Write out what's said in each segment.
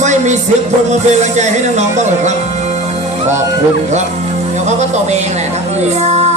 ไม่มีเสียงคนมาเป็นกำลังใจให้น้องๆบ้างหรอครับ ขอบคุณครับ เดี๋ยวเขาก็ตบเองแหละครับ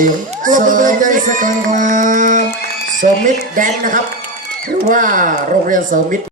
Ayo. Klub belajar sekarang Somit.